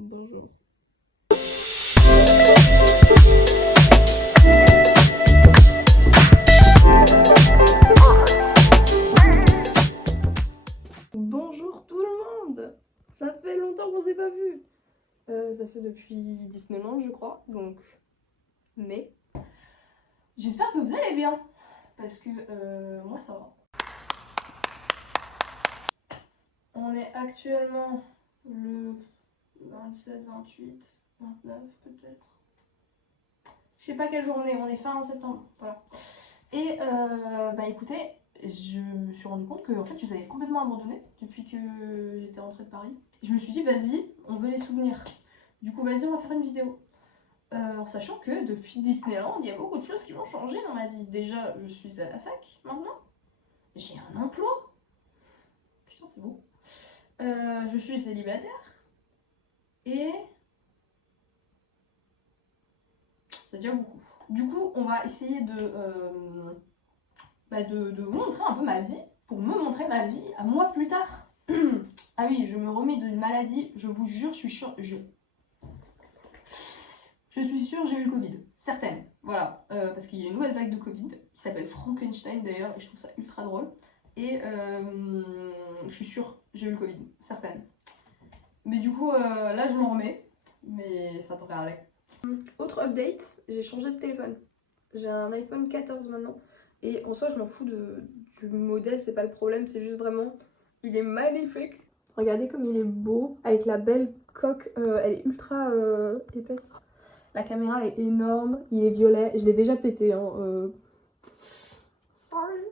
Bonjour. Bonjour tout le monde. Ça fait longtemps qu'on s'est pas vu. Ça fait depuis Disneyland je crois, donc mai. J'espère que vous allez bien, parce que moi ça va. On est actuellement le 27, 28, 29 peut-être. Je sais pas quelle journée, on est fin septembre, voilà. Et bah écoutez, je me suis rendu compte que en fait je vous avais complètement abandonné depuis que j'étais rentrée de Paris. Je me suis dit vas-y, on veut les souvenirs. Du coup vas-y, on va faire une vidéo. En sachant que depuis Disneyland, il y a beaucoup de choses qui vont changer dans ma vie. Déjà, je suis à la fac maintenant. J'ai un emploi. Putain, c'est beau. Je suis célibataire. Et c'est déjà beaucoup. Du coup, on va essayer de vous montrer un peu ma vie, pour me montrer ma vie à moi plus tard. Ah oui, je me remets d'une maladie, je vous jure, je suis sûre, je suis sûre j'ai eu le Covid, certaine, voilà, parce qu'il y a une nouvelle vague de Covid, qui s'appelle Frankenstein d'ailleurs, et je trouve ça ultra drôle, et je suis sûre j'ai eu le Covid, certaine. Mais du coup, là je m'en remets, mais ça devrait aller. Autre update, j'ai changé de téléphone. J'ai un iPhone 14 maintenant. Et en soi, je m'en fous du modèle, c'est pas le problème, c'est juste vraiment, il est magnifique. Regardez comme il est beau, avec la belle coque, elle est ultra épaisse. La caméra est énorme, il est violet, je l'ai déjà pété, hein. Sorry.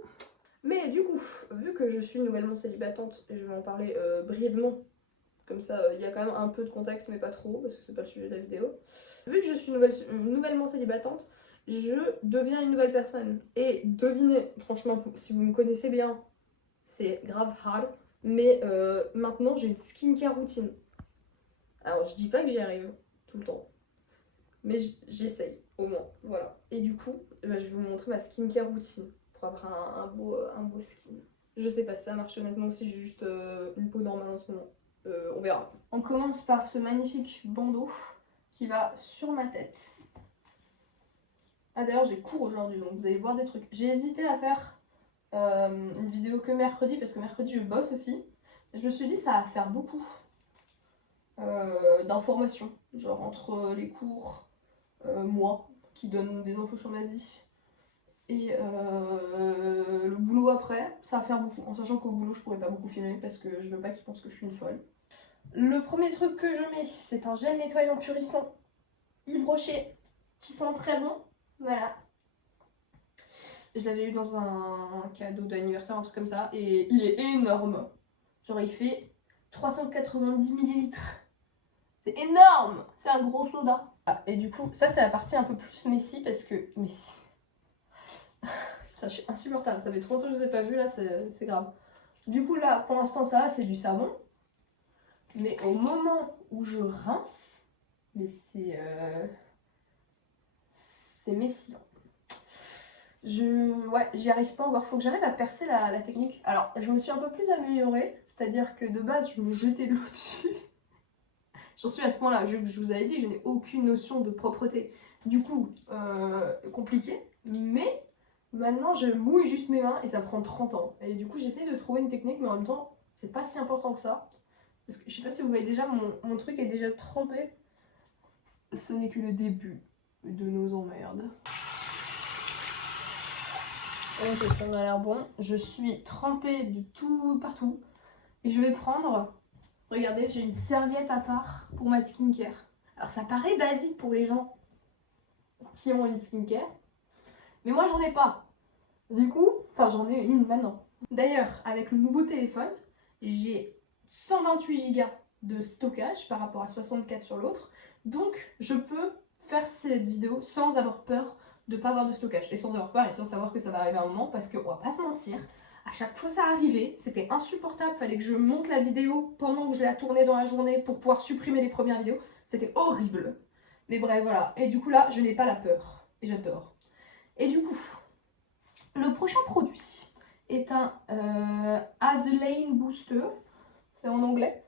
Mais du coup, vu que je suis nouvellement célibatante, et je vais en parler brièvement, comme ça il y a quand même un peu de contexte, mais pas trop, parce que c'est pas le sujet de la vidéo. Vu que je suis nouvellement célibatante, je deviens une nouvelle personne. Et devinez, franchement, si vous me connaissez bien, c'est grave hard. Mais maintenant, j'ai une skincare routine. Alors, je dis pas que j'y arrive tout le temps. Mais j'essaye, au moins. Voilà. Et du coup, je vais vous montrer ma skincare routine. Pour avoir un beau skin. Je sais pas si ça marche honnêtement aussi, j'ai juste une peau normale en ce moment. On verra. On commence par ce magnifique bandeau qui va sur ma tête. Ah d'ailleurs j'ai cours aujourd'hui donc vous allez voir des trucs. J'ai hésité à faire une vidéo que mercredi parce que mercredi je bosse aussi. Je me suis dit ça va faire beaucoup d'informations. Genre entre les cours, moi qui donne des infos sur ma vie et le boulot après, ça va faire beaucoup. En sachant qu'au boulot je pourrais pas beaucoup filmer parce que je veux pas qu'ils pensent que je suis une folle. Le premier truc que je mets c'est un gel nettoyant purifiant Yves Rocher qui sent très bon. Voilà. Je l'avais eu dans un cadeau d'anniversaire, un truc comme ça, et il est énorme. Genre il fait 390 millilitres. C'est énorme. C'est un gros soda. Ah, et du coup, ça c'est la partie un peu plus messy parce que... Messy. Putain, je suis insupportable. Ça fait trop longtemps que je ne vous ai pas vu, là, c'est grave. Du coup, là, pour l'instant, ça va, c'est du savon. Mais au moment où je rince, mais c'est messy. Ouais, j'y arrive pas encore, faut que j'arrive à percer la technique. Alors, je me suis un peu plus améliorée, c'est-à-dire que de base, je venais jeter de l'eau dessus. J'en suis à ce point-là, je vous avais dit, je n'ai aucune notion de propreté. Du coup, compliqué, mais maintenant, je mouille juste mes mains et ça prend 30 ans. Et du coup, j'essaie de trouver une technique, mais en même temps, c'est pas si important que ça. Parce que je sais pas si vous voyez déjà, mon truc est déjà trempé. Ce n'est que le début de nos emmerdes. Ok, ça m'a l'air bon. Je suis trempée de tout partout. Et je vais prendre... Regardez, j'ai une serviette à part pour ma skincare. Alors ça paraît basique pour les gens qui ont une skincare. Mais moi j'en ai pas. Du coup, enfin j'en ai une maintenant. D'ailleurs, avec le nouveau téléphone, j'ai 128 Go de stockage par rapport à 64 sur l'autre. Donc je peux faire cette vidéo sans avoir peur de pas avoir de stockage. Et sans avoir peur et sans savoir que ça va arriver à un moment parce qu'on va pas se mentir. À chaque fois ça arrivait, c'était insupportable, fallait que je monte la vidéo pendant que je la tournais dans la journée pour pouvoir supprimer les premières vidéos. C'était horrible. Mais bref, voilà. Et du coup là, je n'ai pas la peur. Et j'adore. Et du coup, le prochain produit est un Azelane Booster. C'est en anglais.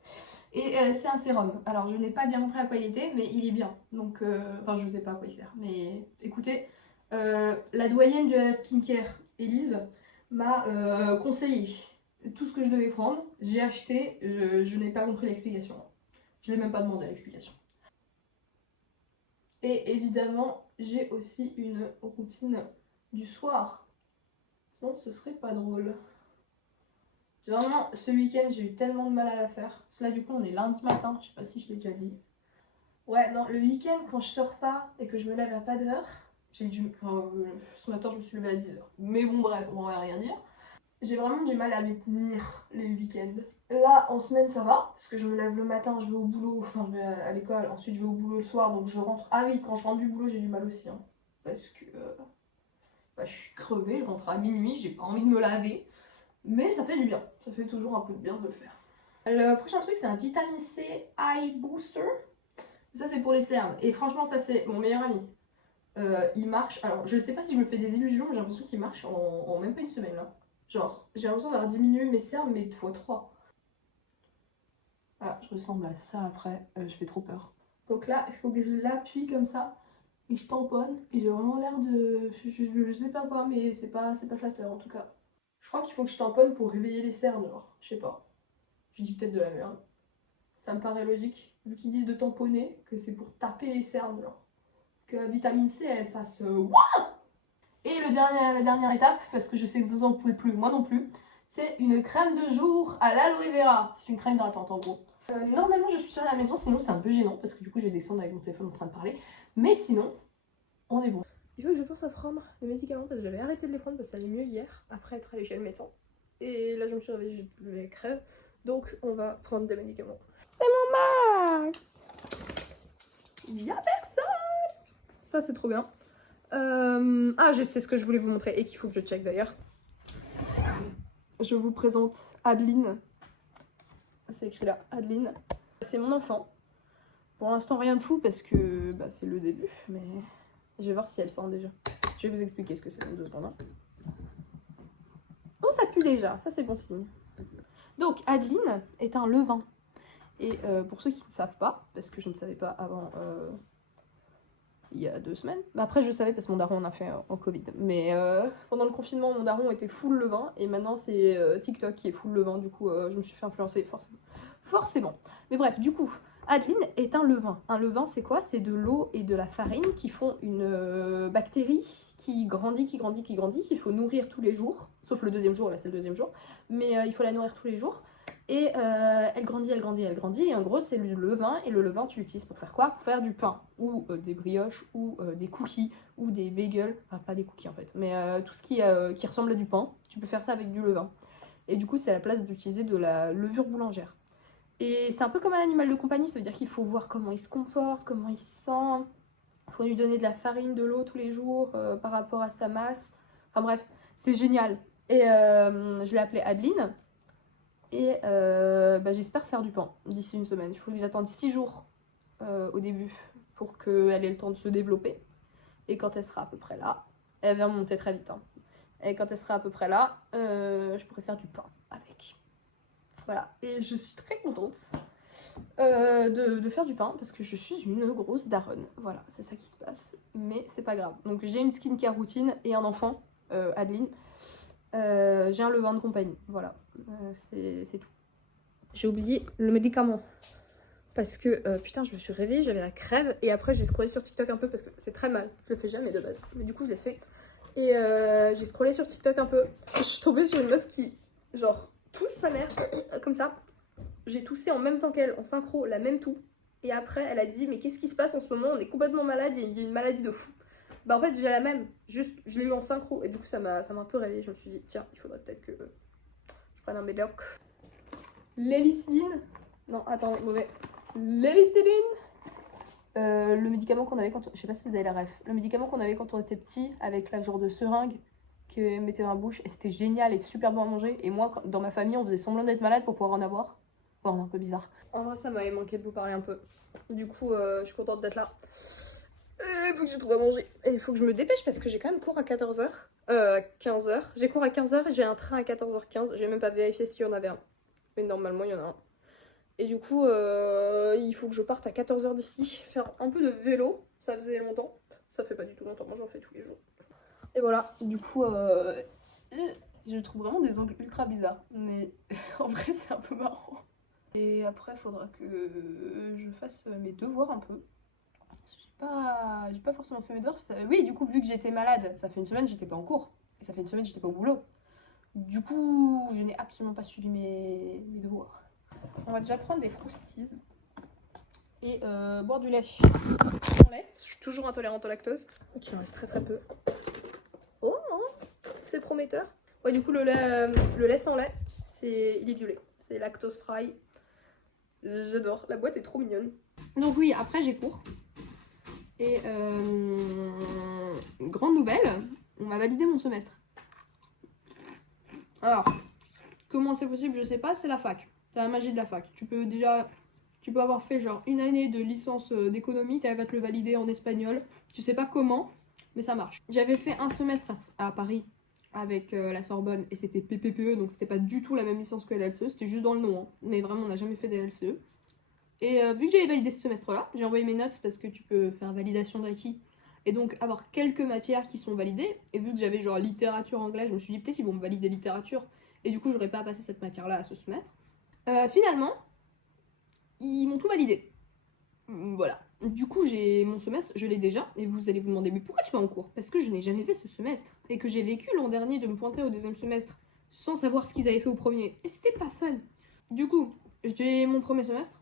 Et c'est un sérum. Alors je n'ai pas bien compris à quoi il était, mais il est bien. Donc, enfin je sais pas à quoi il sert. Mais écoutez, la doyenne de skincare, Elise, m'a conseillé tout ce que je devais prendre. J'ai acheté, je n'ai pas compris l'explication. Je n'ai même pas demandé l'explication. Et évidemment, j'ai aussi une routine du soir. Sinon, ce serait pas drôle. Vraiment, ce week-end, j'ai eu tellement de mal à la faire. Parce que là, du coup, on est lundi matin. Je sais pas si je l'ai déjà dit. Ouais, non, le week-end, quand je sors pas et que je me lève à pas d'heure, j'ai dû. Ce matin, je me suis levée à 10h. Mais bon, bref, on va rien dire. J'ai vraiment du mal à m'y tenir les week-ends. Là, en semaine, ça va, parce que je me lève le matin, je vais au boulot, enfin, je vais à l'école, ensuite je vais au boulot le soir, donc je rentre. Ah oui, quand je rentre du boulot, j'ai du mal aussi, hein, parce que bah, je suis crevée, je rentre à minuit, j'ai pas envie de me laver, mais ça fait du bien, ça fait toujours un peu de bien de le faire. Le prochain truc, c'est un vitamine C Eye Booster. Ça, c'est pour les cernes, et franchement, ça, c'est mon meilleur ami. Il marche, alors je sais pas si je me fais des illusions, mais j'ai l'impression qu'il marche en même pas une semaine là. Genre, j'ai l'impression d'avoir diminué mes cernes, mais x3. Ah, je ressemble à ça après, je fais trop peur. Donc là, il faut que je l'appuie comme ça, et je tamponne, et j'ai vraiment l'air de... Je sais pas quoi, mais c'est pas flatteur en tout cas. Je crois qu'il faut que je tamponne pour réveiller les cernes, genre, je sais pas. Je dis peut-être de la merde. Ça me paraît logique, vu qu'ils disent de tamponner, que c'est pour taper les cernes, genre. Que la vitamine C, elle fasse... Et la dernière étape, parce que je sais que vous en pouvez plus, moi non plus, c'est une crème de jour à l'aloe vera. C'est une crème hydratante en gros. Normalement je suis seule à la maison, sinon c'est un peu gênant parce que du coup je vais descendre avec mon téléphone en train de parler. Mais sinon, on est bon. Il faut que je pense à prendre des médicaments parce que j'avais arrêté de les prendre parce que ça allait mieux hier, après être allée chez le médecin. Et là je me suis réveillée, j'ai les crèves. Donc on va prendre des médicaments. C'est mon Max. Il y a personne. Ça c'est trop bien. Ah, je sais ce que je voulais vous montrer et qu'il faut que je check d'ailleurs. Je vous présente Adeline. C'est écrit là, Adeline. C'est mon enfant. Pour l'instant, rien de fou parce que bah, c'est le début, mais je vais voir si elle sent déjà. Je vais vous expliquer ce que c'est dans 2 secondes. Oh, ça pue déjà, ça c'est bon signe. Donc, Adeline est un levain. Et pour ceux qui ne savent pas, parce que je ne savais pas avant il y a 2 semaines. Mais après, je savais parce que mon daron en a fait en Covid. Mais pendant le confinement, mon daron était full levain. Et maintenant, c'est TikTok qui est full levain. Du coup, je me suis fait influencer forcément. Mais bref, du coup, Adeline est un levain. Un levain, c'est quoi? C'est de l'eau et de la farine qui font une bactérie qui grandit, qu'il faut nourrir tous les jours. Sauf le 2e jour, là c'est le 2e jour. Mais il faut la nourrir tous les jours. Et elle grandit. Et en gros, c'est le levain. Et le levain, tu l'utilises pour faire quoi? Pour faire du pain, ou des brioches, ou des cookies, ou des bagels. Enfin, pas des cookies en fait, mais tout ce qui ressemble à du pain. Tu peux faire ça avec du levain. Et du coup, c'est à la place d'utiliser de la levure boulangère. Et c'est un peu comme un animal de compagnie, ça veut dire qu'il faut voir comment il se comporte, comment il se sent. Il faut lui donner de la farine, de l'eau tous les jours par rapport à sa masse. Enfin bref, c'est génial. Et je l'ai appelée Adeline. Et bah, j'espère faire du pain d'ici une semaine. Il faut que j'attende 6 jours au début pour qu'elle ait le temps de se développer. Et quand elle sera à peu près là, elle va monter très vite. Hein. Et quand elle sera à peu près là, je pourrai faire du pain avec. Voilà. Et je suis très contente de faire du pain parce que je suis une grosse daronne. Voilà, c'est ça qui se passe. Mais c'est pas grave. Donc j'ai une skincare routine et un enfant, Adeline. J'ai un levain de compagnie, voilà, c'est tout. J'ai oublié le médicament parce que putain, je me suis réveillée, j'avais la crève et après j'ai scrollé sur TikTok un peu parce que c'est très mal, je le fais jamais de base, mais du coup je l'ai fait et j'ai scrollé sur TikTok un peu. Je suis tombée sur une meuf qui, genre, tousse sa mère comme ça. J'ai toussé en même temps qu'elle, en synchro, la même toux. Et après, elle a dit, mais qu'est-ce qui se passe en ce moment? On est complètement malade, il y a une maladie de fou. Bah en fait, j'ai la même, juste, je l'ai eu en synchro. Et du coup, ça m'a un peu réveillée. Je me suis dit, tiens, il faudrait peut-être que je prenne un médoc. L'hélicine. Non, attends, mauvais. L'hélicine. Le médicament qu'on avait quand on... Je sais pas si vous avez la ref. Le médicament qu'on avait quand on était petit, avec la genre de seringue que mettait dans la bouche. Et c'était génial et super bon à manger. Et moi, dans ma famille, on faisait semblant d'être malade pour pouvoir en avoir. Bon, on est un peu bizarre. En vrai, ça m'avait manqué de vous parler un peu. Du coup, je suis contente d'être là. Il faut que je trouve à manger. Et il faut que je me dépêche parce que j'ai quand même cours à 14h. 15h. J'ai cours à 15h et j'ai un train à 14h15. J'ai même pas vérifié s'il y en avait un. Mais normalement, il y en a un. Et du coup, il faut que je parte à 14h d'ici, faire un peu de vélo. Ça faisait longtemps. Ça fait pas du tout longtemps, moi j'en fais tous les jours. Et voilà, du coup, je trouve vraiment des angles ultra bizarres. Mais en vrai, c'est un peu marrant. Et après, il faudra que je fasse mes devoirs un peu. J'ai pas forcément fait mes devoirs. Oui, du coup, vu que j'étais malade, ça fait une semaine, j'étais pas en cours. Et ça fait une semaine, j'étais pas au boulot. Du coup, je n'ai absolument pas suivi mes devoirs. On va déjà prendre des Frosties et boire du lait. Sans lait, parce que je suis toujours intolérante au lactose. Donc il en reste très très peu. Oh, c'est prometteur. Ouais, du coup, le lait sans lait, il est violet. C'est lactose fry. J'adore, la boîte est trop mignonne. Donc oui, après j'ai cours. Et grande nouvelle, on m'a validé mon semestre. Alors, comment c'est possible, je sais pas, c'est la fac. C'est la magie de la fac. Tu peux avoir fait genre une année de licence d'économie, tu arrives à te le valider en espagnol. Tu sais pas comment, mais ça marche. J'avais fait un semestre à Paris avec la Sorbonne et c'était PPPE, donc c'était pas du tout la même licence que LLCE, c'était juste dans le nom. Hein. Mais vraiment, on n'a jamais fait des LLCE. Et vu que j'avais validé ce semestre-là, j'ai envoyé mes notes parce que tu peux faire validation d'acquis et donc avoir quelques matières qui sont validées. Et vu que j'avais genre littérature anglaise, je me suis dit peut-être ils vont me valider littérature et du coup j'aurais pas passé cette matière-là à ce semestre. Finalement, ils m'ont tout validé. Voilà. Du coup, mon semestre, je l'ai déjà et vous allez vous demander mais pourquoi tu vas en cours? Parce que je n'ai jamais fait ce semestre et que j'ai vécu l'an dernier de me pointer au deuxième semestre sans savoir ce qu'ils avaient fait au premier et c'était pas fun. Du coup, j'ai mon premier semestre.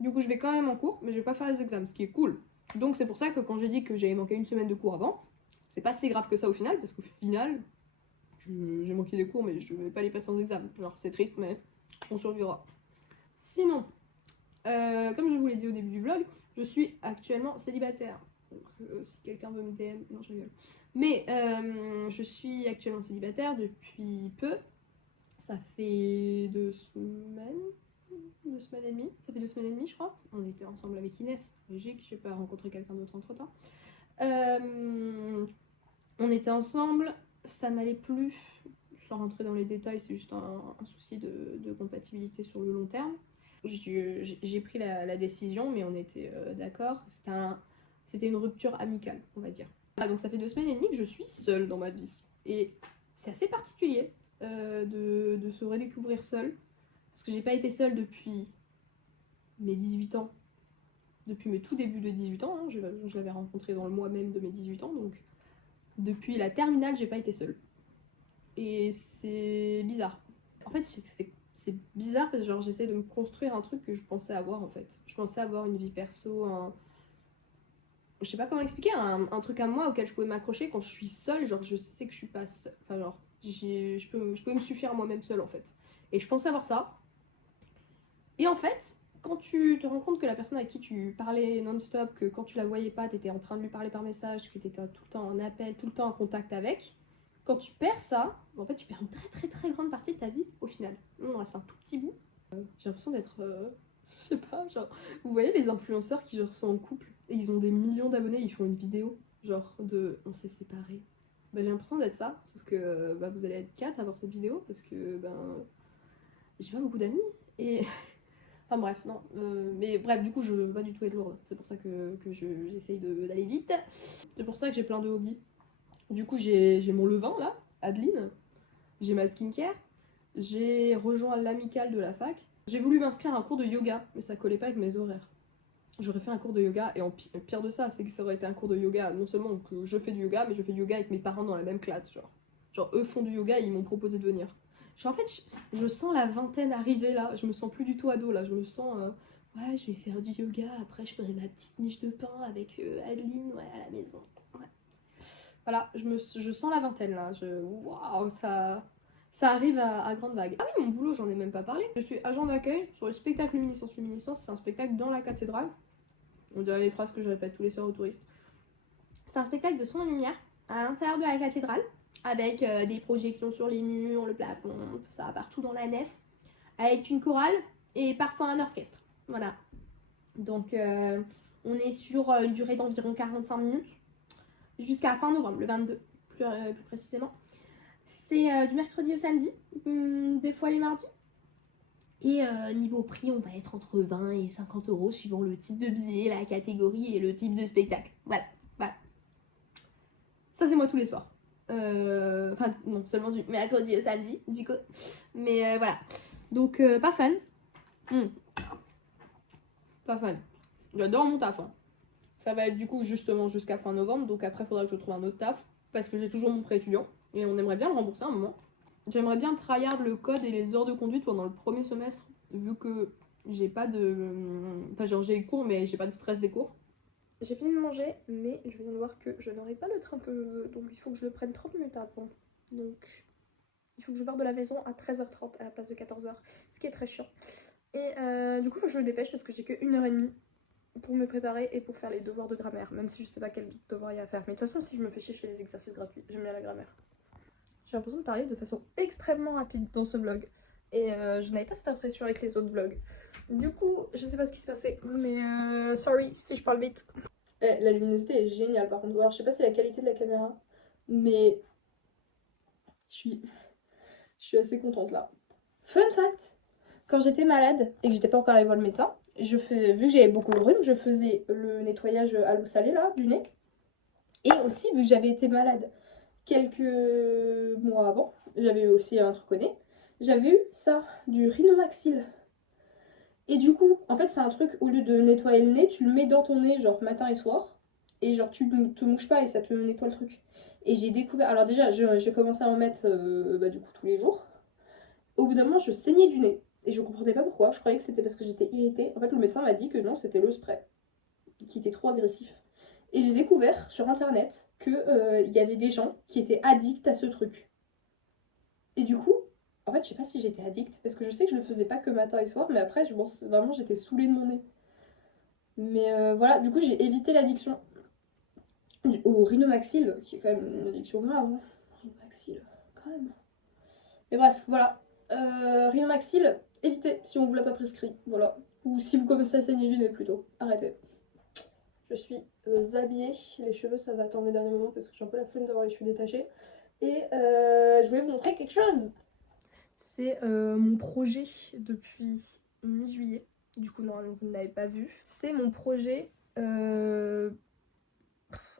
Du coup, je vais quand même en cours, mais je vais pas faire les examens, ce qui est cool. Donc, c'est pour ça que quand j'ai dit que j'avais manqué une semaine de cours avant, c'est pas si grave que ça au final, parce qu'au final, j'ai manqué des cours, mais je vais pas les passer en examen. Genre, c'est triste, mais on survivra. Sinon, comme je vous l'ai dit au début du vlog, je suis actuellement célibataire. Donc, si quelqu'un veut me DM, non, je rigole. Mais je suis actuellement célibataire depuis peu. Ça fait 2 semaines. 2 semaines et demie, ça fait 2 semaines et demie je crois. On était ensemble avec Inès, logique, j'ai pas rencontré quelqu'un d'autre entre temps. On était ensemble, ça n'allait plus, sans rentrer dans les détails, c'est juste un souci de compatibilité sur le long terme. J'ai pris la décision, mais on était d'accord, c'était une rupture amicale, on va dire. Donc ça fait 2 semaines et demie que je suis seule dans ma vie, et c'est assez particulier de se redécouvrir seule. Parce que j'ai pas été seule depuis mes 18 ans. Depuis mes tout débuts de 18 ans. Hein. Je l'avais rencontré dans le mois même de mes 18 ans. Donc depuis la terminale, j'ai pas été seule. Et c'est bizarre. En fait, c'est bizarre parce que genre, j'essaie de me construire un truc que je pensais avoir en fait. Je pensais avoir une vie perso, je sais pas comment expliquer, un truc à moi auquel je pouvais m'accrocher quand je suis seule. Genre, je sais que je suis pas seule. Enfin, genre, je peux me suffire à moi-même seule en fait. Et je pensais avoir ça. Et en fait, quand tu te rends compte que la personne à qui tu parlais non-stop, que quand tu la voyais pas, t'étais en train de lui parler par message, que t'étais tout le temps en appel, tout le temps en contact avec, quand tu perds ça, en fait tu perds une très très très grande partie de ta vie au final. C'est un tout petit bout. J'ai l'impression d'être, je sais pas, genre, vous voyez les influenceurs qui genre sont en couple et ils ont des millions d'abonnés, ils font une vidéo genre de on s'est séparés. Bah, j'ai l'impression d'être ça, sauf que bah, vous allez être 4 à voir cette vidéo parce que ben j'ai pas beaucoup d'amis et enfin bref, non. Mais bref, du coup, je veux pas du tout être lourde. C'est pour ça que j'essaye d'aller vite. C'est pour ça que j'ai plein de hobbies. Du coup, j'ai mon levain, là, Adeline. J'ai ma skincare. J'ai rejoint l'amicale de la fac. J'ai voulu m'inscrire à un cours de yoga, mais ça collait pas avec mes horaires. J'aurais fait un cours de yoga, et pire de ça, c'est que ça aurait été un cours de yoga, non seulement que je fais du yoga, mais je fais du yoga avec mes parents dans la même classe, genre. Genre, eux font du yoga et ils m'ont proposé de venir. Genre, en fait, je sens la vingtaine arriver là, je me sens plus du tout ado là, je me sens, ouais, je vais faire du yoga, après je ferai ma petite miche de pain avec Adeline, ouais, à la maison. Ouais. Voilà, je sens la vingtaine là, waouh, ça arrive à grande vague. Ah oui, mon boulot, j'en ai même pas parlé. Je suis agent d'accueil sur le spectacle Luminescence. Luminescence, c'est un spectacle dans la cathédrale. On dirait les phrases que je répète tous les soirs aux touristes. C'est un spectacle de son et lumière à l'intérieur de la cathédrale, avec des projections sur les murs, le plafond, tout ça, partout dans la nef, avec une chorale et parfois un orchestre. Voilà. Donc on est sur une durée d'environ 45 minutes, jusqu'à fin novembre, le 22 plus précisément. C'est du mercredi au samedi, des fois les mardis. Et niveau prix, on va être entre 20 et 50 euros suivant le type de billet, la catégorie et le type de spectacle. Voilà, voilà. Ça, c'est moi tous les soirs. Enfin, non, seulement du mercredi au samedi, du coup. Mais voilà. Donc, pas fan. Pas fan. J'adore mon taf. Hein. Ça va être du coup justement jusqu'à fin novembre. Donc après, il faudra que je trouve un autre taf. Parce que j'ai toujours mon prêt étudiant. Et on aimerait bien le rembourser à un moment. J'aimerais bien tryhard le code et les heures de conduite pendant le premier semestre. Vu que j'ai pas de. Enfin, genre j'ai les cours, mais j'ai pas de stress des cours. J'ai fini de manger, mais je viens de voir que je n'aurai pas le train que je veux. Donc il faut que je le prenne 30 minutes avant. Donc il faut que je parte de la maison à 13h30 à la place de 14h. Ce qui est très chiant. Et du coup, il faut que je me dépêche parce que j'ai que 1h30 pour me préparer et pour faire les devoirs de grammaire. Même si je sais pas quel devoir il y a à faire. Mais de toute façon, si je me fais chier, je fais des exercices gratuits. J'aime bien la grammaire. J'ai l'impression de parler de façon extrêmement rapide dans ce vlog. Et je n'avais pas cette impression avec les autres vlogs. Du coup, je sais pas ce qui s'est passé. Mais sorry si je parle vite. La luminosité est géniale par contre. Alors, je sais pas si c'est la qualité de la caméra. Mais je suis assez contente là. Fun fact, quand j'étais malade et que j'étais pas encore allée voir le médecin, vu que j'avais beaucoup le rhume, je faisais le nettoyage à l'eau salée là, du nez. Et aussi, vu que j'avais été malade quelques mois avant, j'avais eu aussi un truc au nez, j'avais eu ça, du rhinomaxil. Et du coup, en fait, c'est un truc, au lieu de nettoyer le nez, tu le mets dans ton nez, genre matin et soir, et genre tu ne te mouches pas et ça te nettoie le truc. Et j'ai découvert, alors déjà, j'ai commencé à en mettre du coup tous les jours. Au bout d'un moment, je saignais du nez. Et je comprenais pas pourquoi, je croyais que c'était parce que j'étais irritée. En fait, le médecin m'a dit que non, c'était le spray, qui était trop agressif. Et j'ai découvert sur internet qu'il y avait des gens qui étaient addicts à ce truc. Et du coup, en fait, je sais pas si j'étais addict, parce que je sais que je le faisais pas que matin et soir, mais après, je pense vraiment j'étais saoulée de mon nez. Mais voilà, du coup, j'ai évité l'addiction au rhinomaxil, qui est quand même une addiction grave. Hein. Rhinomaxil, quand même. Mais bref, voilà. Rhinomaxil, évitez si on vous l'a pas prescrit. Voilà. Ou si vous commencez à saigner du nez plutôt. Arrêtez. Je suis habillée. Les cheveux, ça va attendre le dernier moment parce que j'ai un peu la flemme d'avoir les cheveux détachés. Et je voulais vous montrer quelque chose. C'est mon projet depuis mi-juillet. Du coup, normalement, vous ne l'avez pas vu. C'est mon projet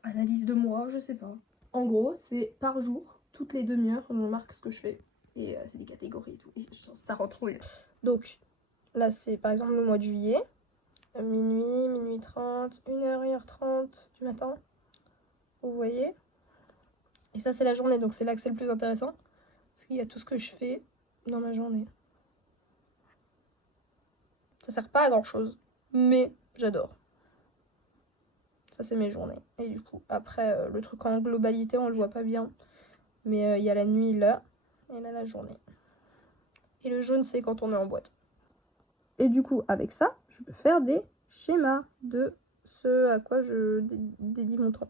analyse de moi, je sais pas. En gros, c'est par jour, toutes les demi-heures, on marque ce que je fais. Et c'est des catégories et tout. Et ça rend trop bien. Donc, là, c'est par exemple le mois de juillet. Minuit, minuit 30, 1h, 1h30 du matin. Vous voyez? Et ça, c'est la journée. Donc, c'est là que c'est le plus intéressant. Parce qu'il y a tout ce que je fais dans ma journée. Ça sert pas à grand chose. Mais j'adore. Ça, c'est mes journées. Et du coup, après, le truc en globalité, on le voit pas bien. Mais il y a la nuit là. Et là, la journée. Et le jaune, c'est quand on est en boîte. Et du coup, avec ça, je peux faire des schémas de ce à quoi je dédie mon temps.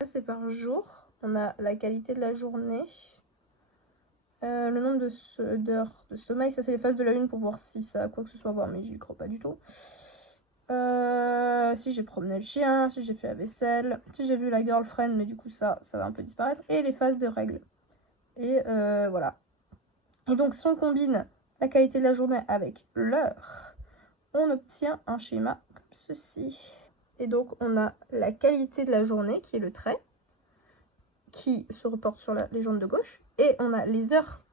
Ça, c'est par jour. On a la qualité de la journée. Le nombre d'heures de sommeil, ça c'est les phases de la lune pour voir si ça a quoi que ce soit à voir, mais j'y crois pas du tout. Si j'ai promené le chien, si j'ai fait la vaisselle, si j'ai vu la girlfriend, mais du coup ça va un peu disparaître. Et les phases de règles. Et voilà. Et donc si on combine la qualité de la journée avec l'heure, on obtient un schéma comme ceci. Et donc on a la qualité de la journée qui est le trait, qui se reporte sur la légende de gauche. Et on a les heures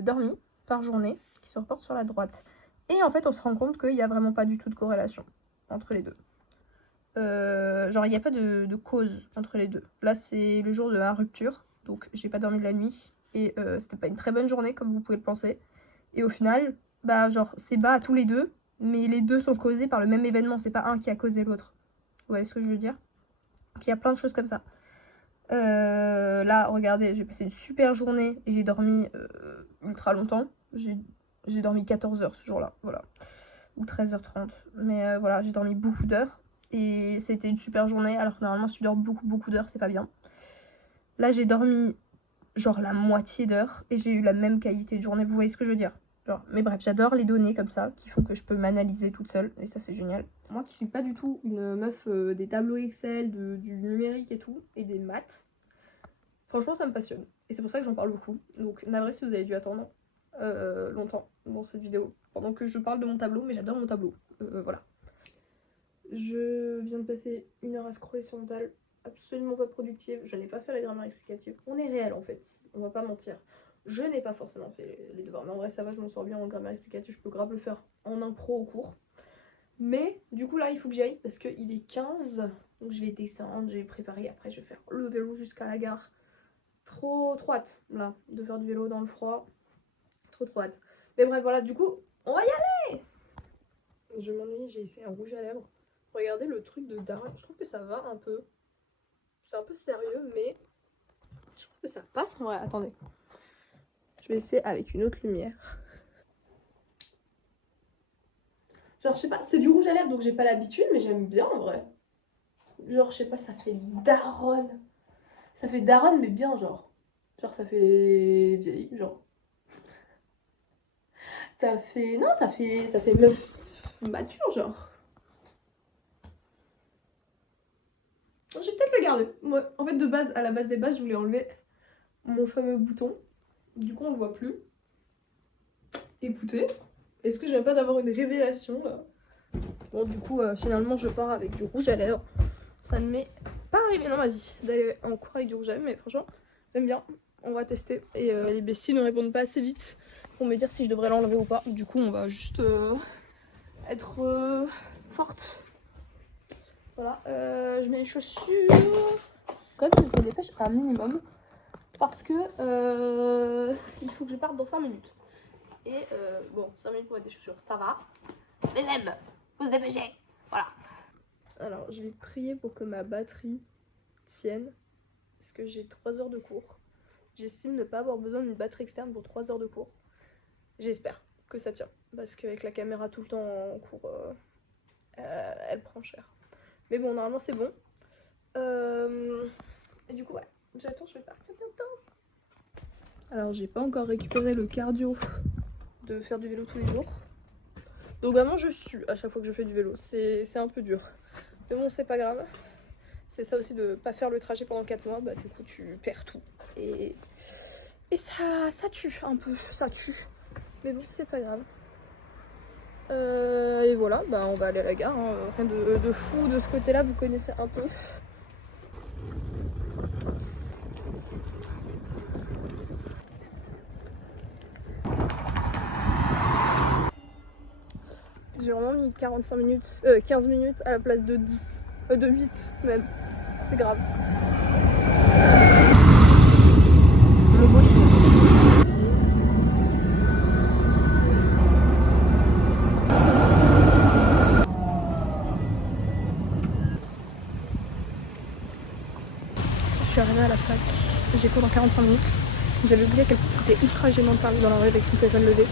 dormies par journée qui se reportent sur la droite. Et en fait on se rend compte qu'il n'y a vraiment pas du tout de corrélation entre les deux. Genre il n'y a pas de cause entre les deux. Là c'est le jour de la rupture, donc j'ai pas dormi de la nuit et c'était pas une très bonne journée comme vous pouvez le penser. Et au final, bah genre c'est bas à tous les deux, mais les deux sont causés par le même événement, c'est pas un qui a causé l'autre. Vous voyez ce que je veux dire? Il y a plein de choses comme ça. Là regardez, j'ai passé une super journée et j'ai dormi ultra longtemps. J'ai dormi 14 heures ce jour-là, voilà. Ou 13h30. Mais voilà, j'ai dormi beaucoup d'heures. Et c'était une super journée, alors que normalement si tu dors beaucoup d'heures, c'est pas bien. Là j'ai dormi genre la moitié d'heure et j'ai eu la même qualité de journée, vous voyez ce que je veux dire? Genre, mais bref, j'adore les données comme ça, qui font que je peux m'analyser toute seule, et ça c'est génial. Moi qui suis pas du tout une meuf des tableaux Excel, du numérique et tout, et des maths, franchement ça me passionne. Et c'est pour ça que j'en parle beaucoup. Donc navré si vous avez dû attendre. longtemps dans cette vidéo, pendant que je parle de mon tableau, mais j'adore mon tableau. Voilà. Je viens de passer 1 heure à scroller sur mon tableau, absolument pas productive, je n'ai pas fait la grammaire explicative. On est réel en fait, on va pas mentir. Je n'ai pas forcément fait les devoirs, mais en vrai ça va, je m'en sors bien en grammaire explicative, je peux grave le faire en impro au cours. Mais du coup là il faut que j'y aille parce qu'il est 15, donc je vais descendre, je vais préparer, après je vais faire le vélo jusqu'à la gare. Trop hâte là de faire du vélo dans le froid, trop hâte. Mais bref voilà, du coup on va y aller. Je m'ennuie, j'ai essayé un rouge à lèvres. Regardez le truc de Darren, je trouve que ça va un peu. C'est un peu sérieux mais je trouve que ça passe en vrai. Attendez, je vais essayer avec une autre lumière. Genre, je sais pas, c'est du rouge à lèvres donc j'ai pas l'habitude, mais j'aime bien en vrai. Genre, je sais pas, ça fait daronne. Ça fait daronne, mais bien, genre. Genre, ça fait vieille, genre. Ça fait. Non, ça fait meuf mature, genre. Je vais peut-être le garder. Moi, en fait, de base, à la base des bases, je voulais enlever mon fameux bouton. Du coup, on le voit plus. Écoutez, est-ce que je viens pas d'avoir une révélation là? Bon, du coup, finalement, je pars avec du rouge à lèvres. Ça ne m'est pas arrivé dans ma vie d'aller en cours avec du rouge à lèvres, mais franchement, j'aime bien. On va tester. Et les besties ne répondent pas assez vite pour me dire si je devrais l'enlever ou pas. Du coup, on va juste être forte. Voilà, je mets les chaussures. Quand même, je me dépêche un minimum parce que il faut que je parte dans 5 minutes. Et bon, 5 minutes pour mettre des chaussures, ça va. Mais même, faut se dépêcher. Voilà. Alors, je vais prier pour que ma batterie tienne. Parce que j'ai 3 heures de cours. J'estime ne pas avoir besoin d'une batterie externe pour 3 heures de cours. J'espère que ça tient. Parce qu'avec la caméra tout le temps en cours, elle prend cher. Mais bon, normalement c'est bon. Et du coup, ouais, j'attends, je vais partir bientôt. Alors, j'ai pas encore récupéré le cardio de faire du vélo tous les jours. Donc vraiment, je sue à chaque fois que je fais du vélo. C'est un peu dur. Mais bon, c'est pas grave. C'est ça aussi de pas faire le trajet pendant 4 mois. Bah, du coup, tu perds tout. Et ça tue un peu. Ça tue. Mais bon, c'est pas grave. Et voilà, bah on va aller à la gare, hein. Rien de fou de ce côté-là, vous connaissez un peu. J'ai vraiment mis 45 minutes, 15 minutes à la place de 10, de 8 même. C'est grave. Le beau Je suis arrivée à la fac, j'ai cours dans 45 minutes. J'avais oublié à quel point c'était ultra gênant de parler dans la rue avec son téléphone levé.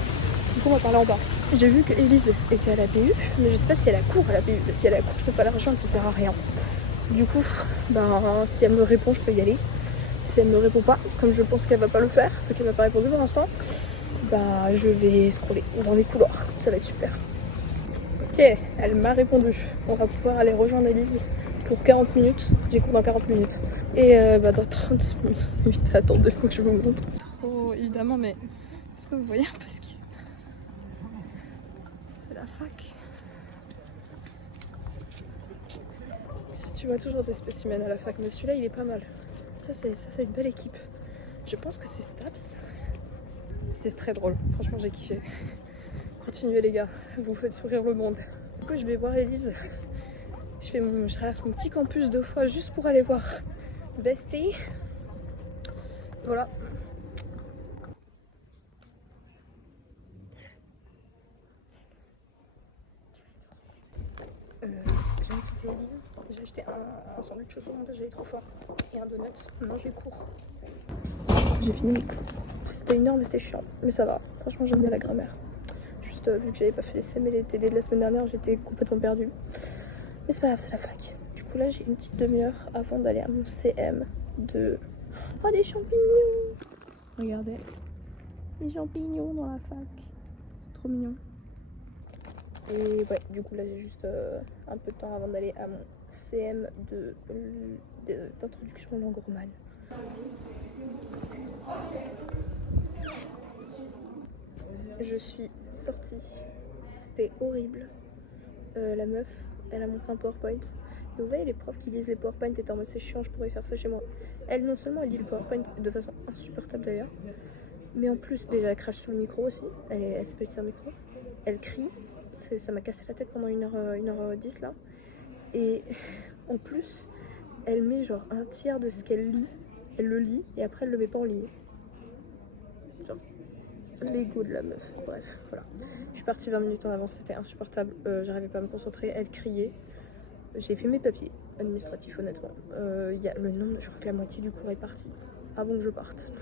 Du coup on va parler en bas. J'ai vu que Elise était à la PU, mais je sais pas si elle a cours à la PU. Si elle a cours, je peux pas la rejoindre, ça sert à rien. Du coup, ben si elle me répond, je peux y aller. Si elle me répond pas, comme je pense qu'elle va pas le faire, vu qu'elle m'a pas répondu pour l'instant, bah je vais scroller dans les couloirs. Ça va être super. Ok, elle m'a répondu. On va pouvoir aller rejoindre Elise pour 40 minutes. J'ai cours dans 40 minutes. Et bah dans 30 minutes, attendez, faut que je vous montre. Trop évidemment, mais est-ce que vous voyez un peu ce qui se... C'est la fac. Tu vois toujours des spécimens à la fac, mais celui-là il est pas mal. Ça c'est une belle équipe. Je pense que c'est Staps. C'est très drôle, franchement j'ai kiffé. Continuez les gars, vous faites sourire le monde. Du coup je vais voir Elise. Je traverse mon petit campus 2 fois juste pour aller voir Bestie. Voilà. J'ai invité Elise. J'ai acheté un sandwich au saumon parce que j'allais trop fort. Et un donut. Maintenant j'ai cours. J'ai fini mes cours. C'était énorme mais c'était chiant. Mais ça va. Franchement j'aime bien la grammaire. Juste vu que j'avais pas fait les CM et les TD de la semaine dernière, j'étais complètement perdue. Mais c'est pas grave, c'est la fac. Du coup là j'ai une petite demi-heure avant d'aller à mon CM de... Oh des champignons! Regardez. Des champignons dans la fac. C'est trop mignon. Et ouais, du coup là j'ai juste un peu de temps avant d'aller à mon CM d'introduction langue romane. Je suis sortie. C'était horrible. La meuf, elle a montré un PowerPoint. Et vous voyez les profs qui lisent les PowerPoint étaient en mode c'est chiant, je pourrais faire ça chez moi. Elle, non seulement elle lit le PowerPoint de façon insupportable d'ailleurs, mais en plus déjà elle crache sur le micro aussi. Elle sait pas utiliser un micro. Elle crie. Ça m'a cassé la tête pendant 1h10 là. Et en plus, elle met genre un tiers de ce qu'elle lit. Elle le lit et après elle le met pas en ligne. Genre l'ego de la meuf. Bref, voilà. Je suis partie 20 minutes en avance, c'était insupportable. J'arrivais pas à me concentrer, elle criait. J'ai fait mes papiers administratifs honnêtement. Y a le nombre, je crois que la moitié du cours est parti avant que je parte.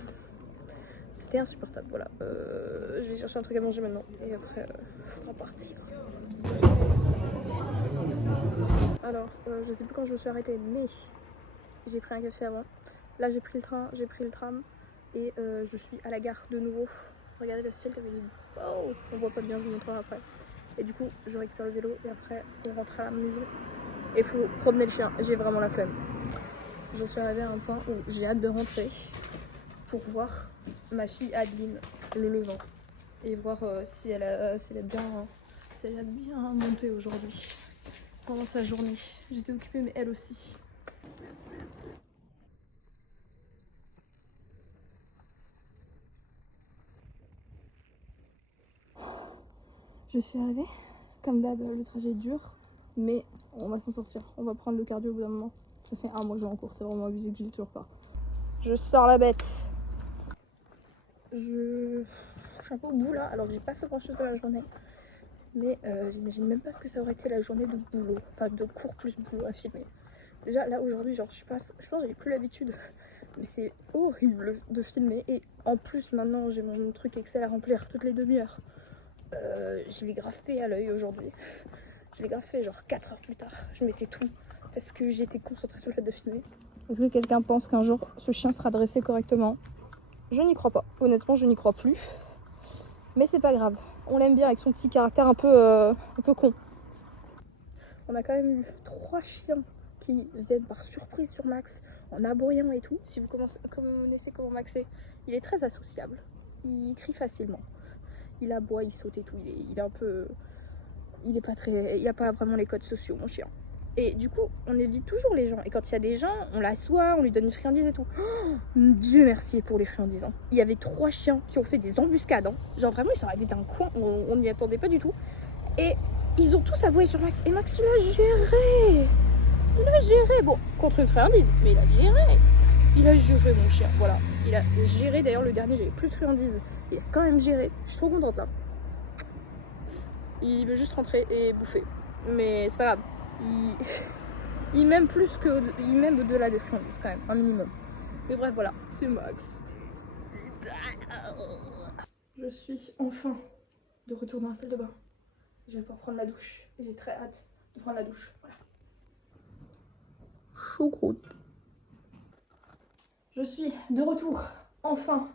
C'était insupportable, voilà. Je vais chercher un truc à manger maintenant et après faudra partir. Alors, je sais plus quand je me suis arrêtée, mais j'ai pris un café avant. Là j'ai pris le train, j'ai pris le tram et je suis à la gare de nouveau. Regardez le ciel comme il est beau. On voit pas bien, je vous montrerai après. Et du coup, je récupère le vélo et après on rentre à la maison. Et faut promener le chien, j'ai vraiment la flemme. Je suis arrivée à un point où j'ai hâte de rentrer pour voir ma fille Adeline le levant et voir si elle a bien monté aujourd'hui pendant sa journée. J'étais occupée mais elle aussi. Je suis arrivée, comme d'hab le trajet est dur, mais on va s'en sortir, on va prendre le cardio au bout d'un moment. Ça fait un mois que je vais en cours, c'est vraiment abusé que je l'ai toujours pas. Je sors la bête. Je suis un peu au bout là, alors que j'ai pas fait grand chose de la journée. Mais j'imagine même pas ce que ça aurait été la journée de boulot, pas de cours plus boulot à filmer. Déjà là aujourd'hui, genre je pense que j'ai plus l'habitude, mais c'est horrible de filmer. Et en plus maintenant j'ai mon truc Excel à remplir toutes les demi-heures. Je l'ai grave fait à l'œil aujourd'hui. Je l'ai grave fait genre 4 heures plus tard. Je mettais tout parce que j'étais concentrée sur le fait de filmer. Est-ce que quelqu'un pense qu'un jour ce chien sera dressé correctement? Je n'y crois pas. Honnêtement, je n'y crois plus. Mais c'est pas grave. On l'aime bien avec son petit caractère un peu con. On a quand même eu 3 chiens qui viennent par surprise sur Max en aboyant et tout. Si vous connaissez comment Max est, il est très associable. Il crie facilement. Il aboie, il saute et tout. Il est un peu... Il a pas vraiment les codes sociaux, mon chien. Et du coup, on évite toujours les gens. Et quand il y a des gens, on l'assoit, on lui donne une friandise et tout. Oh, Dieu merci pour les friandises. Hein. Il y avait 3 chiens qui ont fait des embuscades. Hein. Genre vraiment, ils sont arrivés d'un coin, on n'y attendait pas du tout. Et ils ont tous aboyé sur Max. Et Max, il a géré. Il a géré. Bon, contre une friandise, mais il a géré. Il a géré, mon chien. Voilà. Il a géré. D'ailleurs, le dernier, j'avais plus de friandises. Il a quand même géré. Je suis trop contente là. Il veut juste rentrer et bouffer. Mais c'est pas grave. Il m'aime plus que... Il m'aime au-delà des friandises quand même, un minimum. Mais bref, voilà. C'est Max. Je suis enfin de retour dans la salle de bain. Je vais pouvoir prendre la douche. Et j'ai très hâte de prendre la douche. Voilà. Choucroute. Je suis de retour, enfin,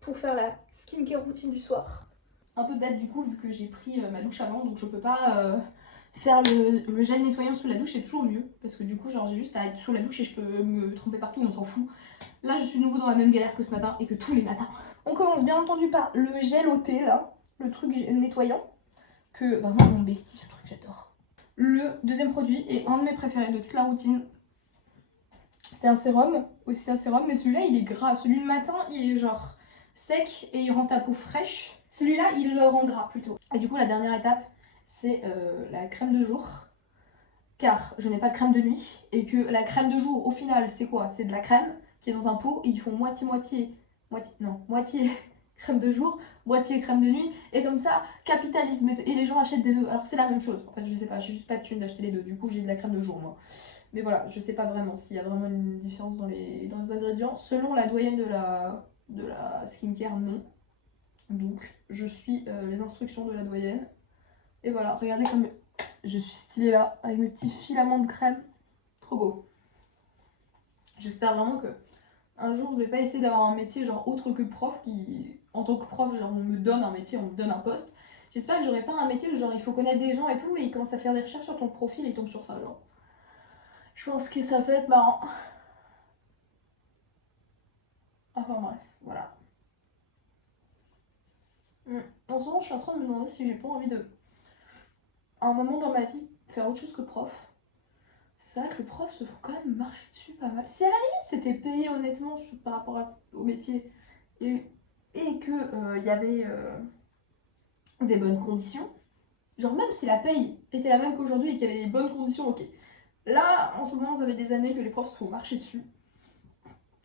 pour faire la skincare routine du soir. Un peu bête du coup, vu que j'ai pris ma douche avant, donc je peux pas faire le gel nettoyant sous la douche, c'est toujours mieux. Parce que du coup, genre j'ai juste à être sous la douche et je peux me tromper partout, on s'en fout. Là, je suis de nouveau dans la même galère que ce matin et que tous les matins. On commence bien entendu par le gel au thé, là, le truc nettoyant. Que vraiment, mon bestie, ce truc, j'adore. Le deuxième produit est un de mes préférés de toute la routine. C'est un sérum, aussi un sérum, mais celui-là il est gras. Celui le matin il est genre sec et il rend ta peau fraîche. Celui-là il le rend gras plutôt. Et du coup la dernière étape c'est la crème de jour. Car je n'ai pas de crème de nuit. Et que la crème de jour au final c'est quoi? C'est de la crème qui est dans un pot et ils font moitié crème de jour, moitié crème de nuit. Et comme ça, capitalisme. Et les gens achètent des deux. Alors c'est la même chose. En fait je sais pas, j'ai juste pas de thune d'acheter les deux. Du coup j'ai de la crème de jour moi. Mais voilà, je sais pas vraiment s'il y a vraiment une différence dans les ingrédients. Selon la doyenne de la skincare, non. Donc, je suis les instructions de la doyenne. Et voilà, regardez comme je suis stylée là, avec mes petits filaments de crème. Trop beau. J'espère vraiment que un jour, je vais pas essayer d'avoir un métier genre autre que prof, qui, en tant que prof, genre on me donne un métier, on me donne un poste. J'espère que j'aurai pas un métier où genre il faut connaître des gens et tout, et ils commencent à faire des recherches sur ton profil et ils tombent sur ça, genre. Je pense que ça peut être marrant. Enfin bref, voilà. En ce moment, je suis en train de me demander si j'ai pas envie de, à un moment dans ma vie, faire autre chose que prof. C'est vrai que le prof se faut quand même marcher dessus pas mal. Si à la limite c'était payé honnêtement par rapport au métier et que y avait des bonnes conditions, genre même si la paye était la même qu'aujourd'hui et qu'il y avait des bonnes conditions, ok. Là, en ce moment, vous avez des années que les profs se font marcher dessus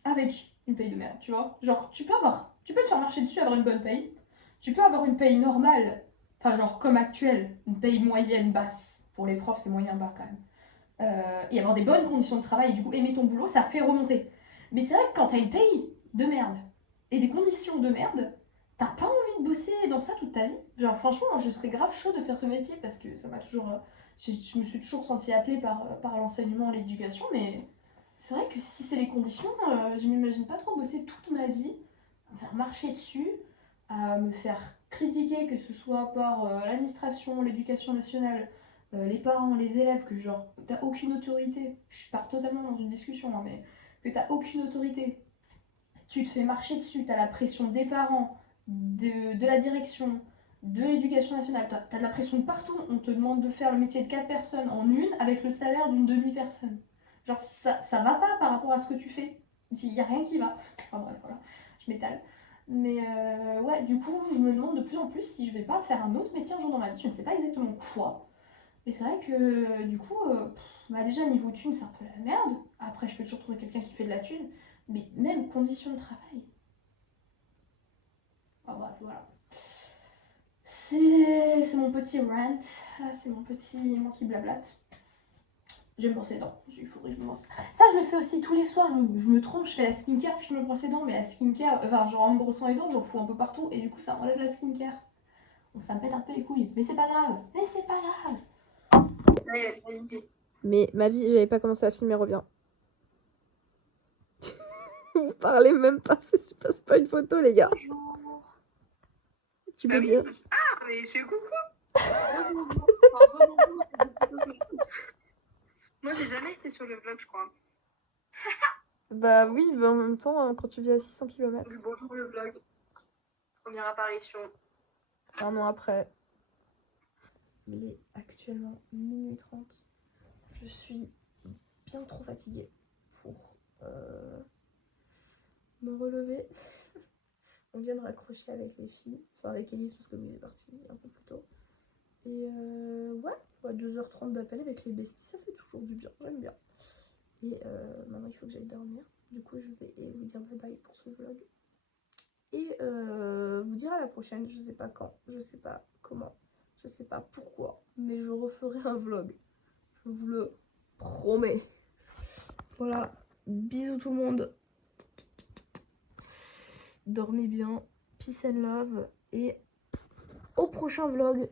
avec une paye de merde, tu vois. Genre, tu peux te faire marcher dessus, avoir une bonne paye. Tu peux avoir une paye normale, enfin genre comme actuelle, une paye moyenne basse. Pour les profs, c'est moyen bas quand même. Et avoir des bonnes conditions de travail et du coup aimer ton boulot, ça fait remonter. Mais c'est vrai que quand t'as une paye de merde et des conditions de merde, t'as pas envie de bosser dans ça toute ta vie. Genre franchement, moi, je serais grave chaud de faire ce métier parce que ça m'a toujours... je me suis toujours sentie appelée par l'enseignement, l'éducation, mais c'est vrai que si c'est les conditions, je m'imagine pas trop bosser toute ma vie, me faire marcher dessus, à me faire critiquer, que ce soit par l'administration, l'éducation nationale, les parents, les élèves, que genre t'as aucune autorité, je pars totalement dans une discussion, hein, mais que t'as aucune autorité, tu te fais marcher dessus, t'as la pression des parents, de la direction, de l'éducation nationale, t'as de la pression de partout, on te demande de faire le métier de 4 personnes en une avec le salaire d'une demi-personne. Genre ça va pas par rapport à ce que tu fais, il y a rien qui va. Enfin bref, voilà, je m'étale. Mais ouais, du coup, je me demande de plus en plus si je vais pas faire un autre métier un jour dans ma vie. Je ne sais pas exactement quoi. Mais c'est vrai que du coup, bah déjà niveau thune, c'est un peu la merde. Après, je peux toujours trouver quelqu'un qui fait de la thune. Mais même conditions de travail. Enfin bref, voilà. C'est mon petit rant. Là, c'est mon petit moi qui blablate. Je vais me brosser les dents. Il faudrait que je me brosse. Ça, je le fais aussi tous les soirs. Je me trompe, je fais la skincare puis je me brosse les dents. Mais la skincare, enfin, genre en me brossant les dents, j'en fous un peu partout. Et du coup, ça enlève la skincare. Donc ça me pète un peu les couilles. Mais c'est pas grave. Mais c'est pas grave. Mais ma vie, j'avais pas commencé à filmer, reviens. Vous parlez même pas, c'est pas une photo, les gars. Bonjour. Tu peux dire. Ah, mais je fais coucou. Moi, j'ai jamais été sur le vlog, je crois. Bah oui, mais en même temps, quand tu vis à 600 km. Donc, bonjour le vlog. Première apparition. Un an après. Il est actuellement minuit 30. Je suis bien trop fatiguée pour me relever. On vient de raccrocher avec les filles, enfin avec Elise parce que Louise est partie un peu plus tôt. Et ouais, 2h30 d'appel avec les besties, ça fait toujours du bien, j'aime bien. Et maintenant il faut que j'aille dormir. Du coup je vais vous dire bye bye pour ce vlog. Et vous dire à la prochaine, je sais pas quand, je sais pas comment, je sais pas pourquoi, mais je referai un vlog. Je vous le promets. Voilà, bisous tout le monde. Dormez bien, peace and love et au prochain vlog.